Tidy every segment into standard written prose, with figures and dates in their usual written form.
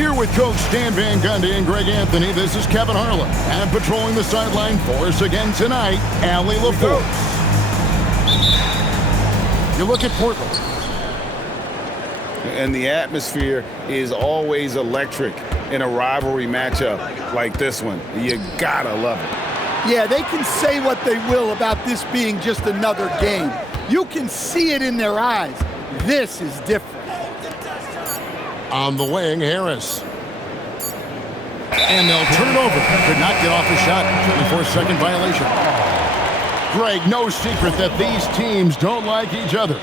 Here with Coach Stan Van Gundy and Greg Anthony, this is Kevin Harlan. And patrolling the sideline for us again tonight, Allie LaForce. You look at Portland. And the atmosphere is always electric in a rivalry matchup like this one. You gotta love it. Yeah, they can say what they will about this being just another game. You can see it in their eyes. This is different. On the wing, Harris. And they'll turn it over. Could not get off the shot. 24-second violation. Greg, no secret that these teams don't like each other.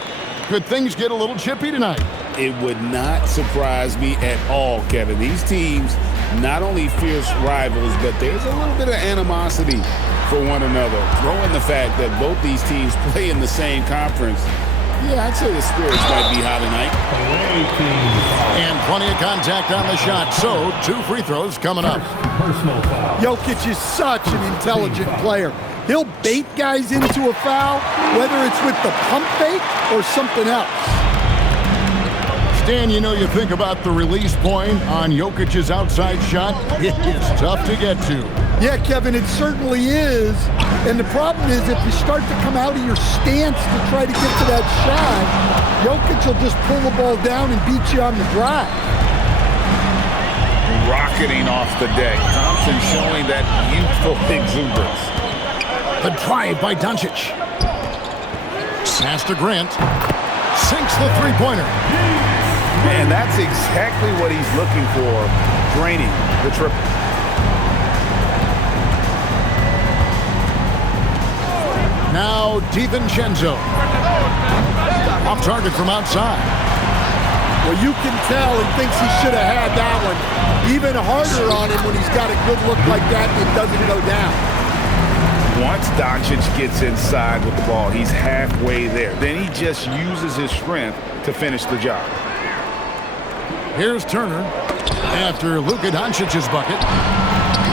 Could things get a little chippy tonight? It would not surprise me at all, Kevin. These teams, not only fierce rivals, but there's a little bit of animosity for one another. Throw in the fact that both these teams play in the same conference. Yeah, I'd say the spirits might be high tonight. And plenty of contact on the shot, so 2 free throws coming up. Jokic is such an intelligent player. He'll bait guys into a foul, whether it's with the pump fake or something else. Stan, you know, you think about the release point on Jokic's outside shot. It is tough to get to. Yeah, Kevin, it certainly is. And the problem is if you start to come out of your stance to try to get to that shot, Jokic will just pull the ball down and beat you on the drive. Rocketing off the deck. Thompson showing that youthful exuberance. The drive by Doncic. Pass to Grant. Sinks the three-pointer. Man, that's exactly what he's looking for, draining the triple. Now DiVincenzo. Off target from outside. Well, you can tell he thinks he should have had that one. Even harder on him when he's got a good look like that and it doesn't go down. Once Doncic gets inside with the ball, he's halfway there. Then he just uses his strength to finish the job. Here's Turner after Luka Doncic's bucket.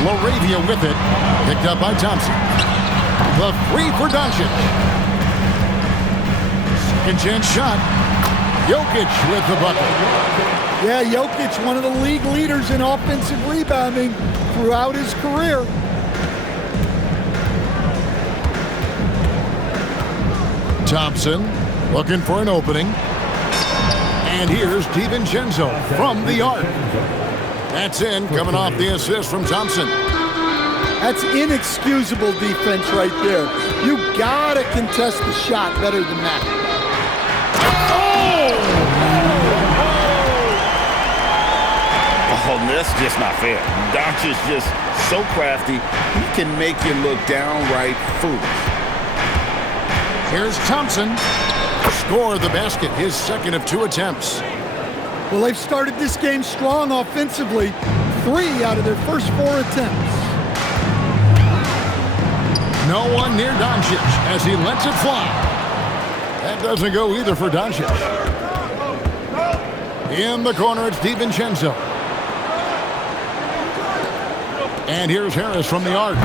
Laravia with it. Picked up by Thompson. The three for Doncic. Second chance shot. Jokic with the bucket. Yeah, Jokic, one of the league leaders in offensive rebounding throughout his career. Thompson looking for an opening. And here's DiVincenzo from the arc. That's in, coming off the assist from Thompson. That's inexcusable defense right there. You gotta contest the shot better than that. Oh, that's just not fair. Doncic's just so crafty, he can make you look downright foolish. Here's Thompson. Score the basket, his second of 2 attempts. Well, they've started this game strong offensively. 3 out of their first 4 attempts. No one near Doncic as he lets it fly. That doesn't go either for Doncic. In the corner, it's DiVincenzo. And here's Harris from the arc.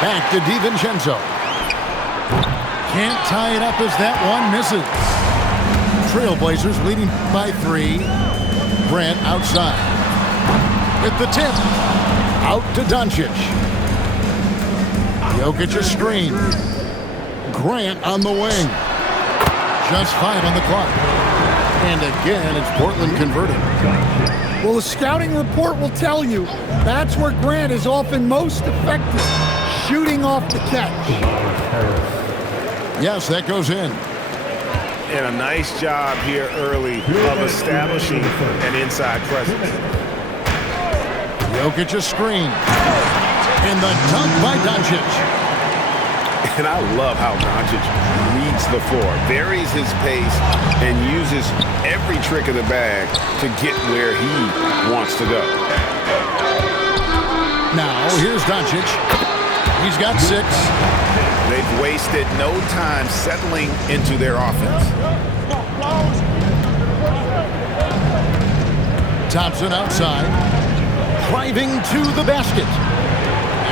Back to DiVincenzo. Can't tie it up as that one misses. Trailblazers leading by 3. Grant outside. With the tip. Out to Doncic. Jokic a screen. Grant on the wing. Just 5 on the clock. And again, it's Portland converting. Well, the scouting report will tell you that's where Grant is often most effective, shooting off the catch. Yes, that goes in. And a nice job here early of establishing an inside presence. Jokic a screen. And the dunk by Doncic. And I love how Doncic reads the floor, varies his pace, and uses every trick of the bag to get where he wants to go. Now, here's Doncic. He's got 6. They've wasted no time settling into their offense. Thompson outside. Driving to the basket.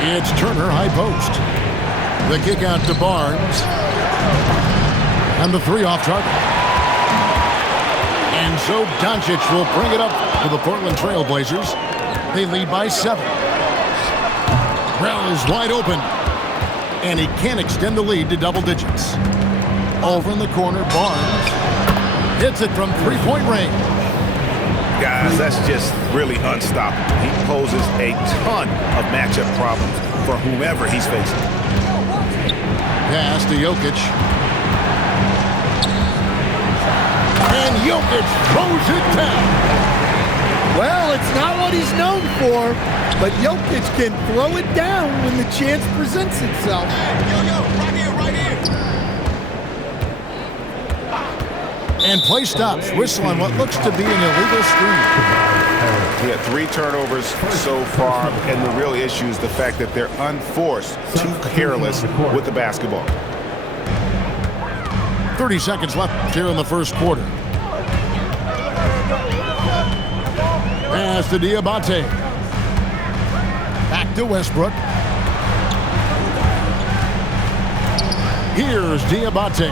It's Turner high post. The kick out to Barnes. And the 3 off target. And so Doncic will bring it up for the Portland Trail Blazers. They lead by 7. Rell is wide open. And he can't extend the lead to double digits. Over in the corner, Barnes hits it from three-point range. Guys, that's just really unstoppable. He poses a ton of matchup problems for whomever he's facing. Pass to Jokic. And Jokic throws it down. Well, it's not what he's known for, but Jokic can throw it down when the chance presents itself. Right here. And play stops. Whistle on what looks to be an illegal screen. He had 3 turnovers so far, and the real issue is the fact that they're unforced, too careless with the basketball. 30 seconds left here in the first quarter. Pass to Diabate. Back to Westbrook. Here's Diabate.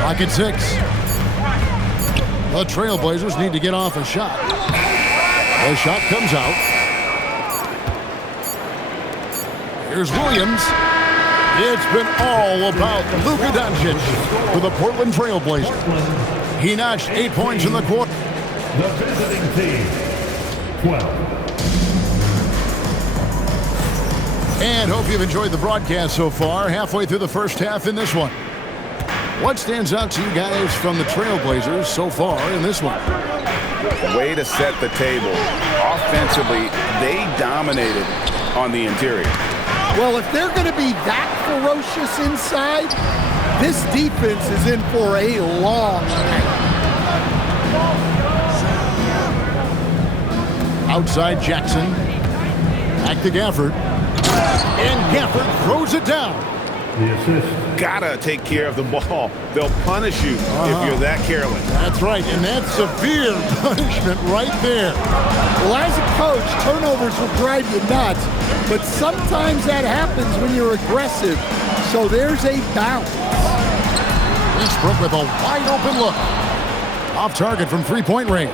Lock at 6. The Trailblazers need to get off a shot. The shot comes out. Here's Williams. It's been all about Luka Doncic for the Portland Trailblazers. He notched 8 points in the quarter. The visiting team, 12. And hope you've enjoyed the broadcast so far. Halfway through the first half in this one. What stands out to you guys from the Trailblazers so far in this one? Way to set the table. Offensively, they dominated on the interior. Well, if they're going to be that ferocious inside, this defense is in for a long night. Outside Jackson. Back to Gafford. And Gafford throws it down. The assist. Gotta take care of the ball. They'll punish you if you're that careless. That's right, and that's severe punishment right there. Well, as a coach, turnovers will drive you nuts, but sometimes that happens when you're aggressive. So there's a balance. Westbrook with a wide open look. Off target from three-point range.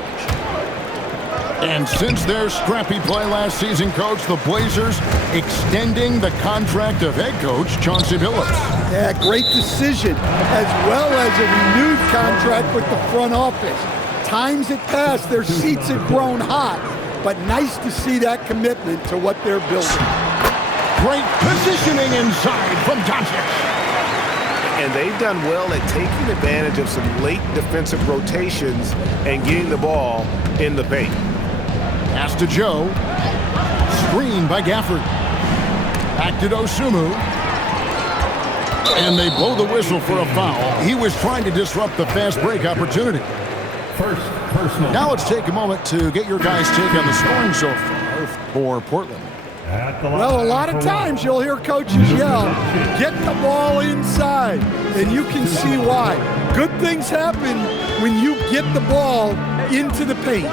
And since their scrappy play last season, Coach, the Blazers extending the contract of head coach Chauncey Billups. Yeah, great decision, as well as a renewed contract with the front office. Times have passed, their seats have grown hot, but nice to see that commitment to what they're building. Great positioning inside from Doncic. And they've done well at taking advantage of some late defensive rotations and getting the ball in the paint. Pass to Joe. Screen by Gafford. Back to Dosunmu. And they blow the whistle for a foul. He was trying to disrupt the fast break opportunity. First personal. Now let's take a moment to get your guys' take on the scoring so far for Portland. Well, a lot of times you'll hear coaches yell, get the ball inside, and you can see why. Good things happen when you get the ball into the paint.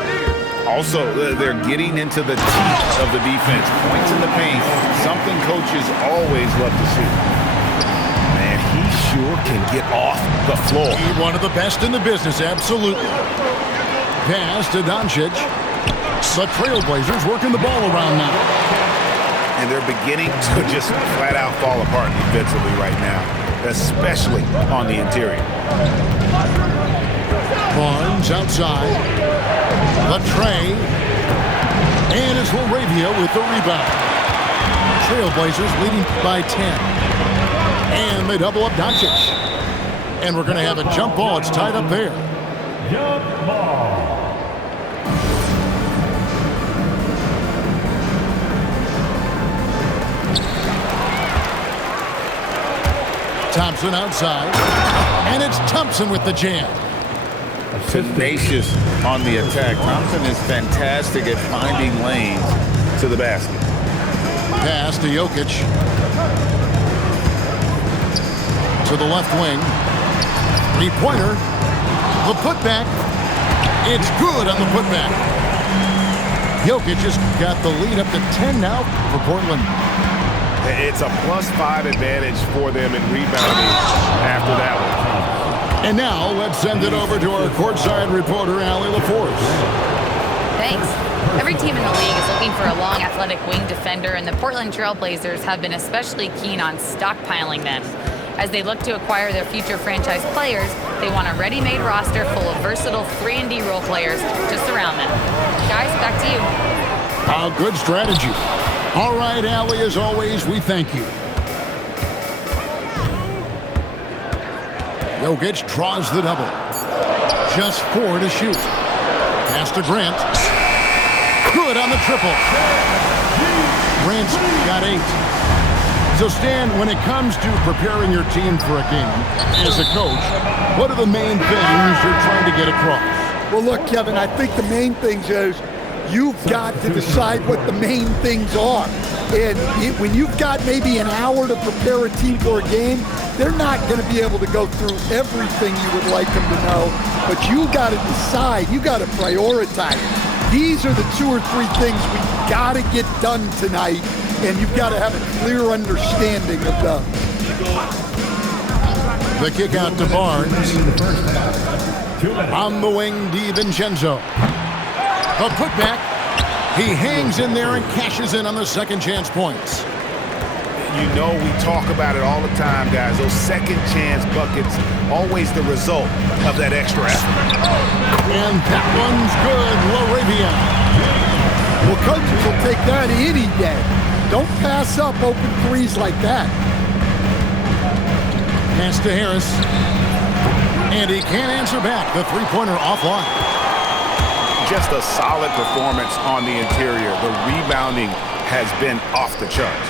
Also, they're getting into the teeth of the defense. Points in the paint, something coaches always love to see. Man, he sure can get off the floor. One of the best in the business, absolutely. Pass to Doncic. The Trailblazers working the ball around now. And they're beginning to just flat out fall apart defensively right now, especially on the interior. Barnes outside. Latrey. And it's Laravia with the rebound. Trailblazers leading by 10. And they double up Doncic. And we're going to have a jump ball. It's tied up there. Jump ball. Thompson outside. And it's Thompson with the jam. Tenacious on the attack. Thompson is fantastic at finding lanes to the basket. Pass to Jokic. To the left wing. Three-pointer. The putback. It's good on the putback. Jokic has got the lead up to 10 now for Portland. It's a +5 advantage for them in rebounding after that one. And now let's send it over to our courtside reporter, Allie LaForce. Thanks. Every team in the league is looking for a long, athletic wing defender, and the Portland Trail Blazers have been especially keen on stockpiling them. As they look to acquire their future franchise players, they want a ready-made roster full of versatile 3-and-D role players to surround them. Guys, back to you. A good strategy. All right, Allie, as always, we thank you. Jokic draws the double. Just 4 to shoot. Pass to Grant. Good on the triple. Grant's got 8. So, Stan, when it comes to preparing your team for a game, as a coach, what are the main things you're trying to get across? Well, look, Kevin, I think the main things is you've got to decide what the main things are. And when you've got maybe an hour to prepare a team for a game, they're not going to be able to go through everything you would like them to know. But you got to decide. You got to prioritize. These are the 2 or 3 things we got to get done tonight, and you've got to have a clear understanding of them. The kick out to Barnes. On the wing, DiVincenzo. The putback. He hangs in there and cashes in on the second chance points. You know we talk about it all the time, guys. Those second chance buckets, always the result of that extra effort. And that one's good, LaRavia. Well, coaches will take that any day. Don't pass up open threes like that. Pass to Harris. And he can't answer back. The three-pointer offline. Just a solid performance on the interior. The rebounding has been off the charts.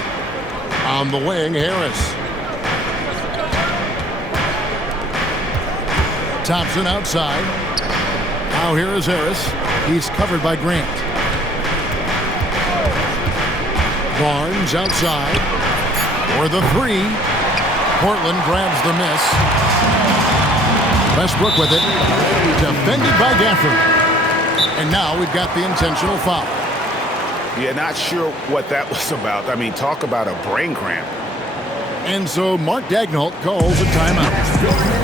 On the wing, Harris. Thompson outside. Now here is Harris. He's covered by Grant. Barnes outside. For the 3. Portland grabs the miss. Westbrook with it. Defended by Gafford. And now we've got the intentional foul. Yeah, not sure what that was about. I mean, talk about a brain cramp. And so Mark Daigneault calls a timeout.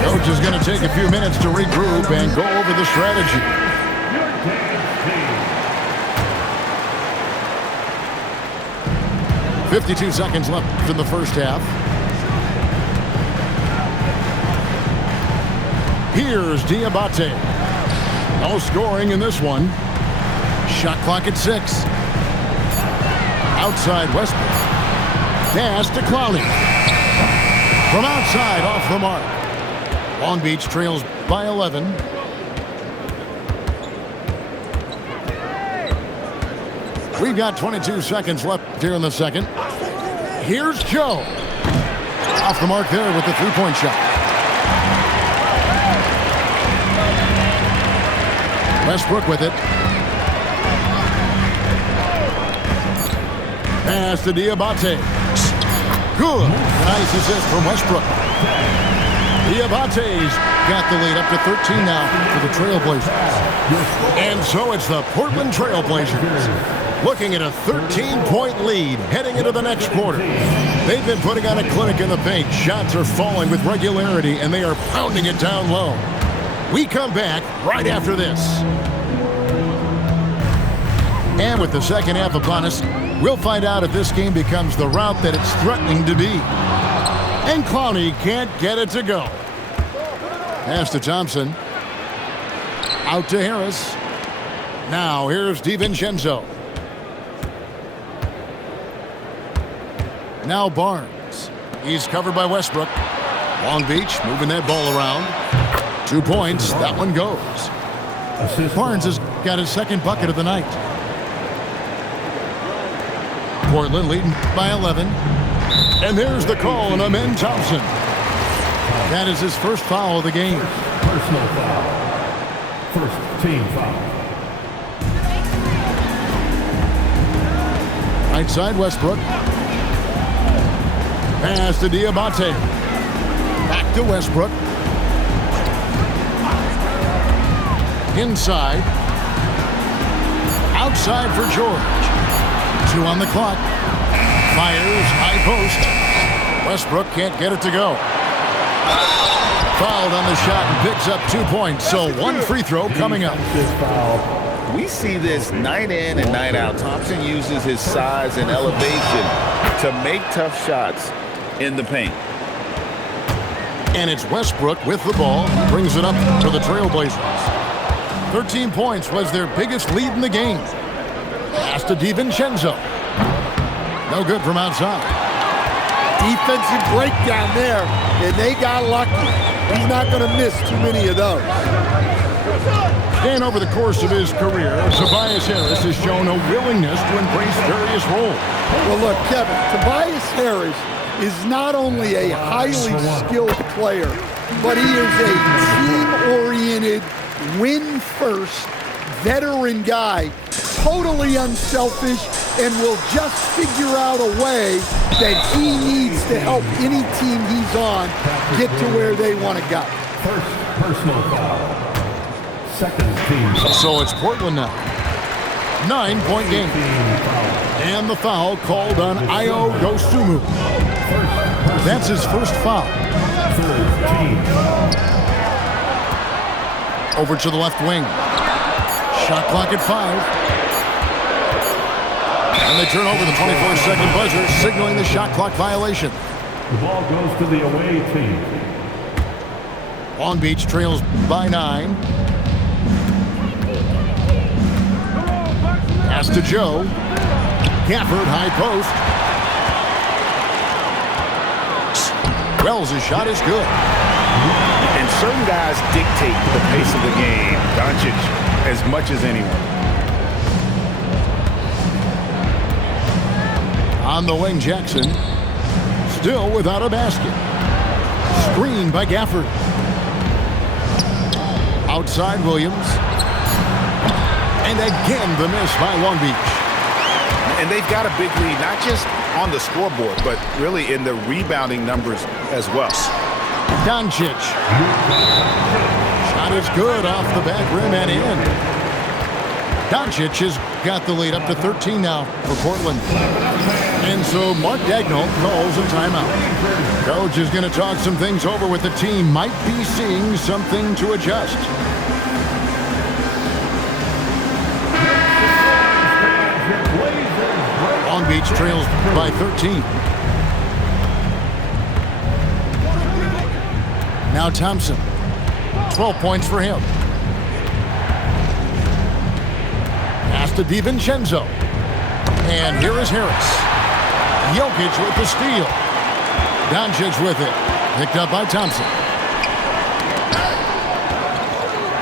Coach is going to take a few minutes to regroup and go over the strategy. 52 seconds left in the first half. Here's Diabate. No scoring in this one. Shot clock at 6. Outside Westbrook. Pass to Clowney. From outside, off the mark. Long Beach trails by 11. We've got 22 seconds left here in the second. Here's Joe. Off the mark there with the three-point shot. Westbrook with it. Pass to Diabate. Good. Nice assist from Westbrook. Diabate's got the lead up to 13 now for the Trailblazers. And so it's the Portland Trailblazers looking at a 13-point lead heading into the next quarter. They've been putting on a clinic in the paint. Shots are falling with regularity, and they are pounding it down low. We come back right after this. And with the second half upon us, we'll find out if this game becomes the route that it's threatening to be. And Clowney can't get it to go. Pass to Thompson. Out to Harris. Now here's DiVincenzo. Now Barnes. He's covered by Westbrook. Long Beach moving that ball around. 2 points. That one goes. Barnes has got his second bucket of the night. Portland leading by 11. And there's the call on Amen Thompson. That is his first foul of the game. Personal foul. First team foul. Right side Westbrook. Pass to Diabate. Back to Westbrook. Inside. Outside for George. 2 on the clock. Fires, high post. Westbrook can't get it to go. Fouled on the shot and picks up 2 points. So one free throw coming up. We see this night in and night out. Thompson uses his size and elevation to make tough shots in the paint. And it's Westbrook with the ball. He brings it up for the Trailblazers. 13 points was their biggest lead in the game. Pass to DiVincenzo. No good from outside. Defensive breakdown there, and they got lucky. He's not going to miss too many of those. And over the course of his career, Tobias Harris has shown a willingness to embrace various roles. Well, look, Kevin, Tobias Harris is not only a highly skilled player, but he is a team-oriented, win-first, veteran guy, totally unselfish, and will just figure out a way that he needs to help any team he's on get to where they want to go. First personal foul. Second team foul. So it's Portland now. 9-point game. And the foul called on Ayo Dosunmu. That's his first foul. Third team foul. Over to the left wing. Shot clock at 5. And they turn over the 24-second buzzer, signaling the shot clock violation. The ball goes to the away team. Long Beach trails by 9. Pass to Joe. Gafford, high post. Wells' shot is good. And certain guys dictate the pace of the game. Doncic as much as anyone. On the wing, Jackson. Still without a basket. Screen by Gafford. Outside Williams. And again the miss by Long Beach. And they've got a big lead, not just on the scoreboard, but really in the rebounding numbers as well. Doncic. Shot is good off the back rim and in. Doncic has got the lead up to 13 now for Portland. And so Mark Daigneault calls a timeout. Coach is going to talk some things over with the team. Might be seeing something to adjust. Long Beach trails by 13. Now Thompson. 12 points for him. Pass to DiVincenzo. And here is Harris. Jokic with the steal. Doncic with it. Picked up by Thompson.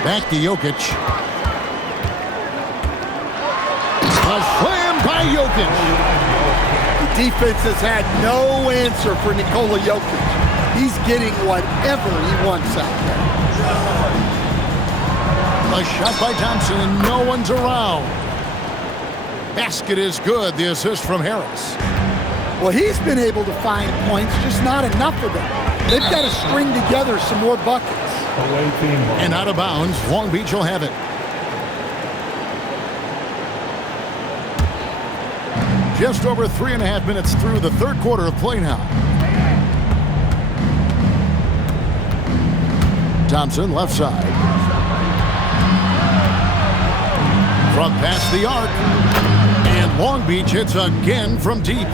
Back to Jokic. A slam by Jokic. The defense has had no answer for Nikola Jokic. He's getting whatever he wants out there. A shot by Thompson and no one's around. Basket is good. The assist from Harris. Well, he's been able to find points, just not enough of them. They've got to string together some more buckets. Away team ball. And out of bounds, Long Beach will have it. Just over 3.5 minutes through the third quarter of play now. Thompson, left side. From past the arc. And Long Beach hits again from deep.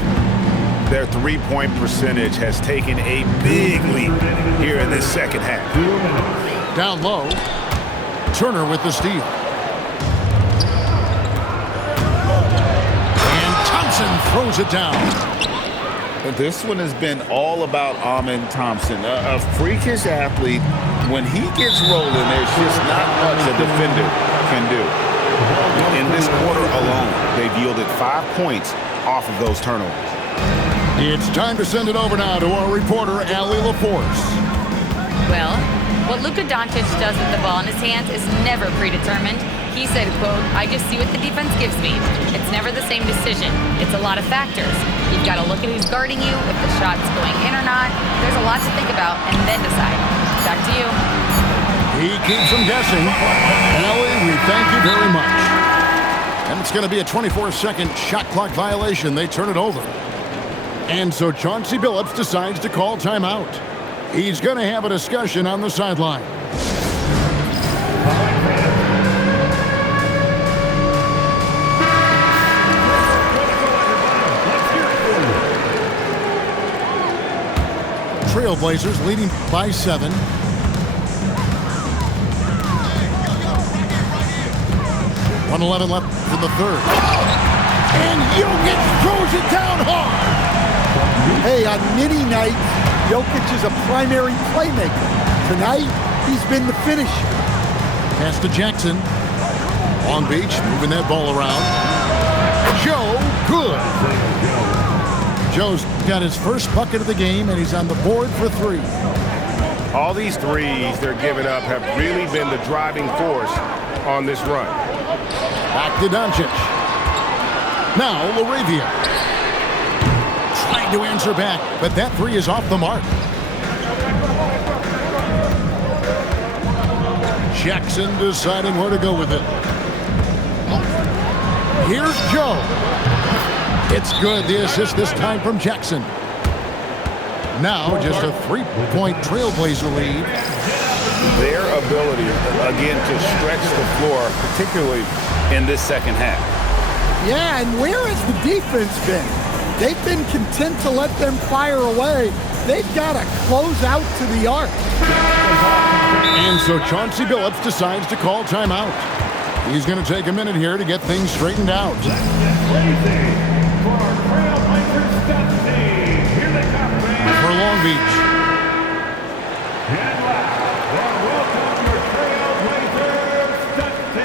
Their three-point percentage has taken a big leap here in this second half. Down low. Turner with the steal. And Thompson throws it down. This one has been all about Amen Thompson, a freakish athlete. When he gets rolling, there's just not much a defender can do. In this quarter alone, they've yielded 5 points off of those turnovers. It's time to send it over now to our reporter, Allie LaForce. Well, what Luka Doncic does with the ball in his hands is never predetermined. He said, quote, "I just see what the defense gives me. It's never the same decision. It's a lot of factors. You've got to look at who's guarding you, if the shot's going in or not. There's a lot to think about and then decide." Back to you. He keeps them guessing. Allie, we thank you very much. And it's going to be a 24-second shot clock violation. They turn it over. And so Chauncey Billups decides to call timeout. He's going to have a discussion on the sideline. Trailblazers leading by 7. 1:11 left in the third. And Jokic throws it down hard. Hey, on many nights, Jokic is a primary playmaker. Tonight, he's been the finisher. Pass to Jackson. Long Beach moving that ball around. Joe, good. Joe's got his first bucket of the game, and he's on the board for 3. All these threes they're giving up have really been the driving force on this run. Back to Doncic. Now Laravia. Trying to answer back, but that 3 is off the mark. Jackson deciding where to go with it. Here's Joe. It's good. The assist this time from Jackson. Now just a 3-point Trailblazer lead. Their ability, again, to stretch the floor, particularly in this second half. Yeah, and where has the defense been? They've been content to let them fire away. They've got to close out to the arc. And so Chauncey Billups decides to call timeout. He's going to take a minute here to get things straightened out. For Long Beach.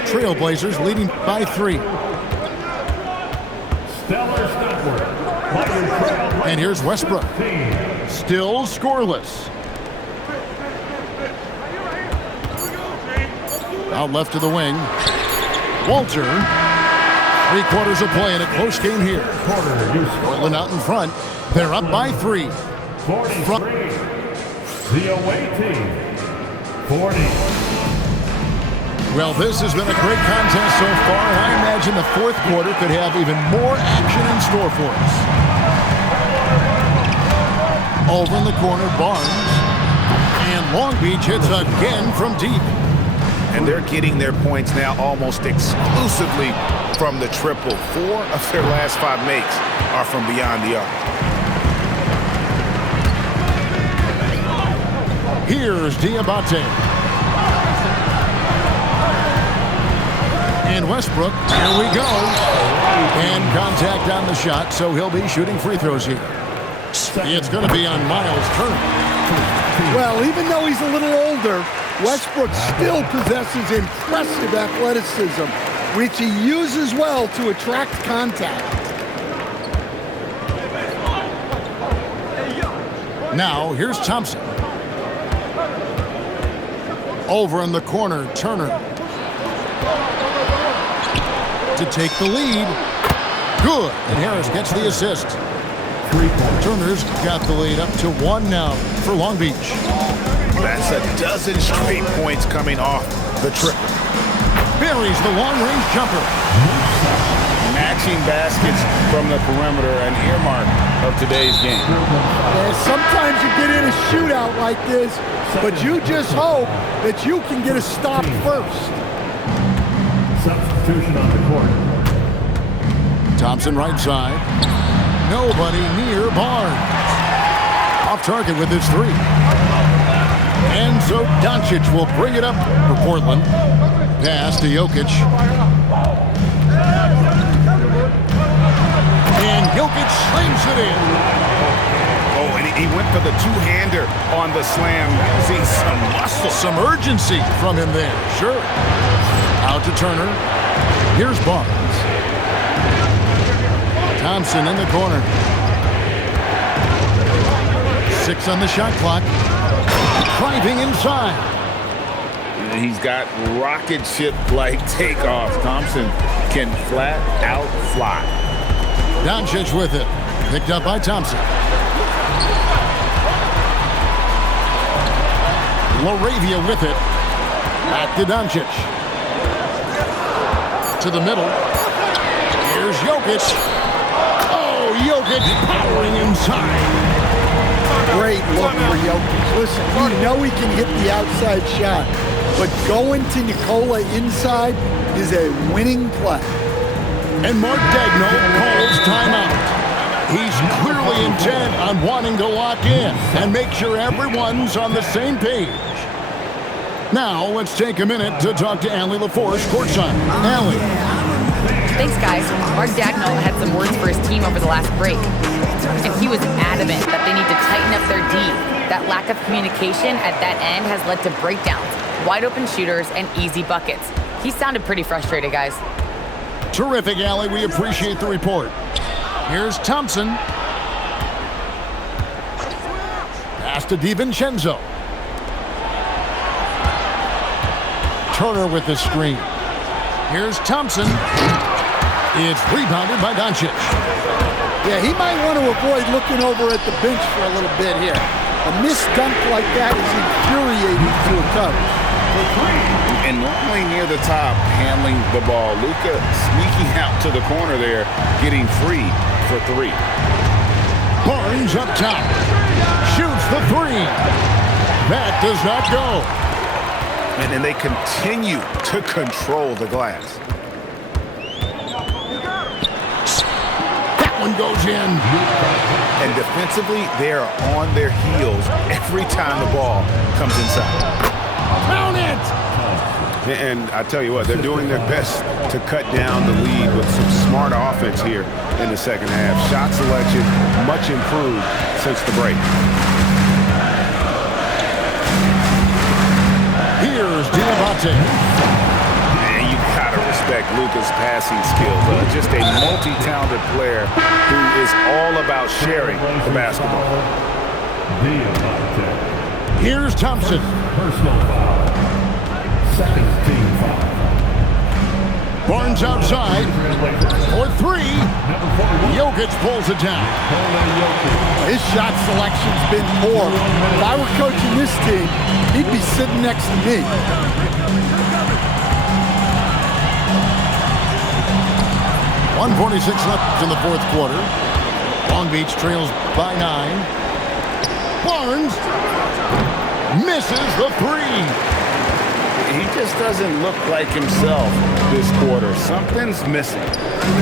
Trailblazers leading by 3. And here's Westbrook. Still scoreless. Out left to the wing. Walter. 3/4 of play in a close game here. Portland out in front. They're up by 3. From the away team, 40. Well, this has been a great contest so far. I imagine the 4th quarter could have even more action in store for us. Over in the corner, Barnes. And Long Beach hits again from deep. And they're getting their points now almost exclusively from the triple. 4 of their last 5 makes are from beyond the arc. Here's Diabate. And Westbrook, here we go. And contact on the shot, so he'll be shooting free throws here. It's going to be on Miles Turner. Well, even though he's a little older, Westbrook still possesses impressive athleticism, which he uses well to attract contact. Now, here's Thompson. Over in the corner, Turner. To take the lead. Good. And Harris gets the assist. Turner's got the lead up to 1 now for Long Beach. That's a dozen straight points coming off the triple. Buries the long-range jumper. Matching baskets from the perimeter, an earmark of today's game. Yeah, sometimes you get in a shootout like this, but you just hope that you can get a stop first. Substitution on the court. Thompson right side. Nobody near Barnes. Off target with his 3. And so Doncic will bring it up for Portland. Pass to Jokic. And Jokic slings it in. Oh, and he went for the two-hander on the slam. See some muscle. Some urgency from him there. Sure. Out to Turner. Here's Barnes. Thompson in the corner. 6 on the shot clock. Driving inside. He's got rocket ship-like takeoff. Thompson can flat out fly. Doncic with it. Picked up by Thompson. Laravia with it. Back to Doncic. To the middle. Here's Jokic. Oh, Jokic powering inside. great look for Jokic. Listen, we know he can hit the outside shot, but going to Nikola inside is a winning play. And Mark Daigneault calls timeout. He's clearly intent on wanting to lock in and make sure everyone's on the same page. Now, let's take a minute to talk to Allie LaForce courtside. Allie. Thanks, guys. Mark Daigneault had some words for his team over the last break, and he was adamant that they need to tighten up their D. That lack of communication at that end has led to breakdowns, wide-open shooters, and easy buckets. He sounded pretty frustrated, guys. Terrific, Allie. We appreciate the report. Here's Thompson. Pass to DiVincenzo. Turner with the screen. Here's Thompson. It's rebounded by Doncic. Yeah, he might want to avoid looking over at the bench for a little bit here. A missed dunk like that is infuriating to a coach. And normally near the top, handling the ball. Luka sneaking out to the corner there, getting free for three. Barnes up top. Shoots the three. That does not go. And then they continue to control the glass. That one goes in. And defensively, they are on their heels every time the ball comes inside. Count it! And I tell you what, they're doing their best to cut down the lead with some smart offense here in the second half. Shot selection much improved since the break. Here's Diabate. And you gotta respect Luka's passing skills. Just a multi-talented player who is all about sharing the basketball. Here's Thompson. Personal foul. Second team foul. Barnes outside for three. Jokic pulls it down. His shot selection's been poor. If I were coaching this team, he'd be sitting next to me. .146 left in the fourth quarter. Long Beach trails by 9. Barnes misses the three. He just doesn't look like himself this quarter. Something's missing.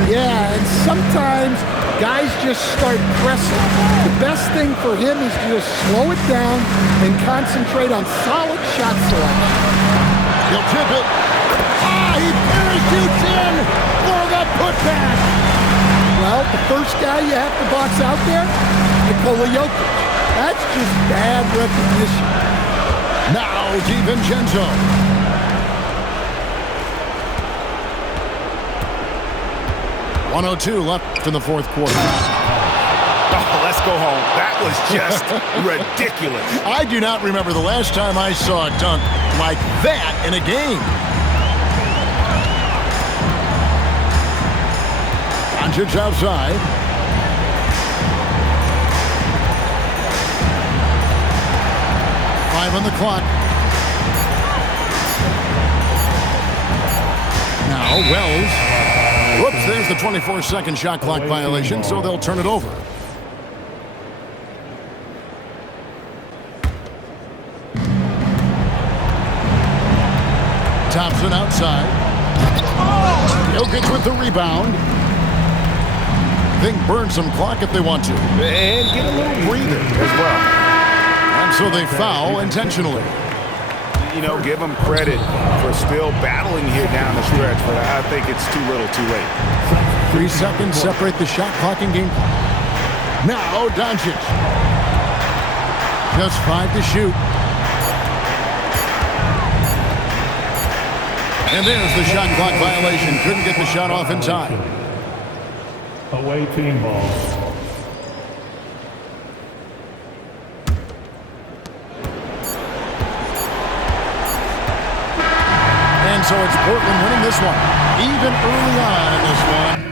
Yeah, and sometimes guys just start pressing. The best thing for him is to just slow it down and concentrate on solid shot selection. He'll tip it. He parachutes in for the putback. Well, the first guy you have to box out there, Nikola Jokic. That's just bad recognition. Now DiVincenzo. .102 left in the fourth quarter. Oh, let's go home. That was just ridiculous. I do not remember the last time I saw a dunk like that in a game. Doncic outside. Five on the clock. Now Wells. Whoops, there's the 24-second shot clock violation, so they'll turn it over. Thompson outside. Jokic with the rebound. Think burn some clock if they want to. And get a little breather as well. And so they foul intentionally. You know, give them credit for still battling here down the stretch, but I think it's too little too late. 3 seconds separate the shot clock and game clock. Now Doncic. Just 5 to shoot. And there's the shot clock violation. Couldn't get the shot off in time. Away team ball. And so it's Portland winning this one. Even early on in this one.